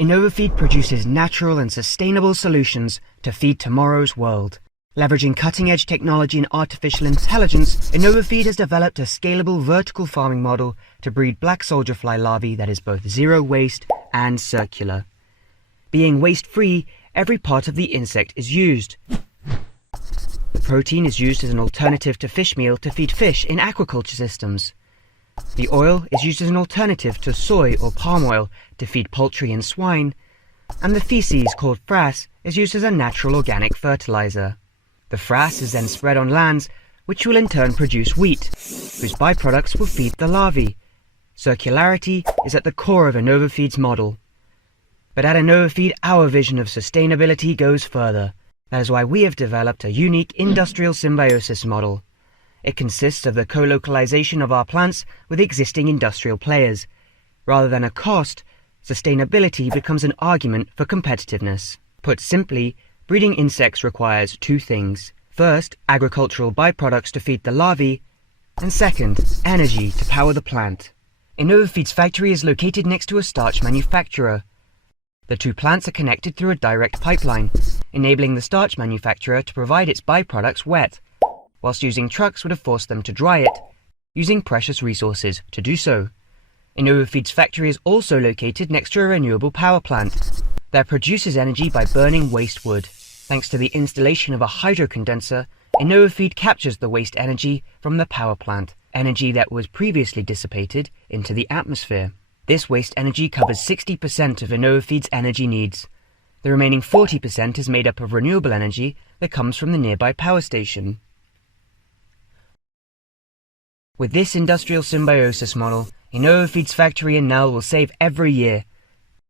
Innovafeed produces natural and sustainable solutions to feed tomorrow's world. Leveraging cutting-edge technology and artificial intelligence, Innovafeed has developed a scalable vertical farming model to breed black soldier fly larvae that is both zero waste and circular. Being waste-free, every part of the insect is used. The protein is used as an alternative to fish meal to feed fish in aquaculture systems. The oil is used as an alternative to soy or palm oil to feed poultry and swine, and the feces, called frass, is used as a natural organic fertilizer. The frass is then spread on lands, which will in turn produce wheat, whose byproducts will feed the larvae. Circularity is at the core of Innovafeed's model. But at Innovafeed, our vision of sustainability goes further. That is why we have developed a unique industrial symbiosis model. It consists of the co-localization of our plants with existing industrial players. Rather than a cost, sustainability becomes an argument for competitiveness. Put simply, breeding insects requires two things. First, agricultural byproducts to feed the larvae, and second, energy to power the plant. Innovafeed's factory is located next to a starch manufacturer. The two plants are connected through a direct pipeline, enabling the starch manufacturer to provide its byproducts wet, whilst using trucks would have forced them to dry it, using precious resources to do so. Innovafeed's factory is also located next to a renewable power plant that produces energy by burning waste wood. Thanks to the installation of a hydro condenser, Innovafeed captures the waste energy from the power plant, energy that was previously dissipated into the atmosphere. This waste energy covers 60% of Innovafeed's energy needs. The remaining 40% is made up of renewable energy that comes from the nearby power station. With this industrial symbiosis model, Innovafeed's factory in Nell will save every year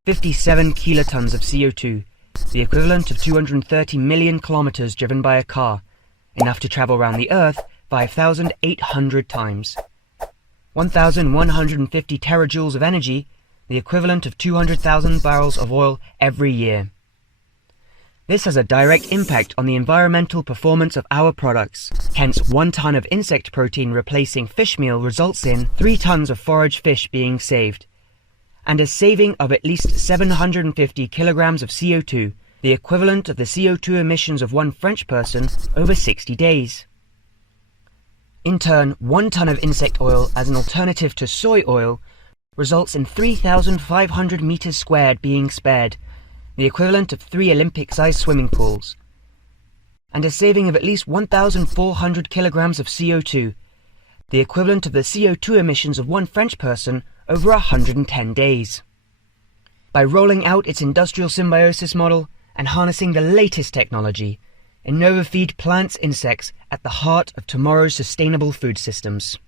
57 kilotons of CO2, the equivalent of 230 million kilometers driven by a car, enough to travel around the Earth 5,800 times. 1,150 terajoules of energy, the equivalent of 200,000 barrels of oil every year. This has a direct impact on the environmental performance of our products. Hence, 1 ton of insect protein replacing fish meal results in 3 tons of forage fish being saved, and a saving of at least 750 kilograms of CO2, the equivalent of the CO2 emissions of 1 French person over 60 days. In turn, 1 ton of insect oil as an alternative to soy oil results in 3,500 meters squared being spared, the equivalent of 3 Olympic-sized swimming pools, and a saving of at least 1,400 kilograms of CO2, the equivalent of the CO2 emissions of 1 French person over 110 days. By rolling out its industrial symbiosis model and harnessing the latest technology, Innovafeed plants insects at the heart of tomorrow's sustainable food systems.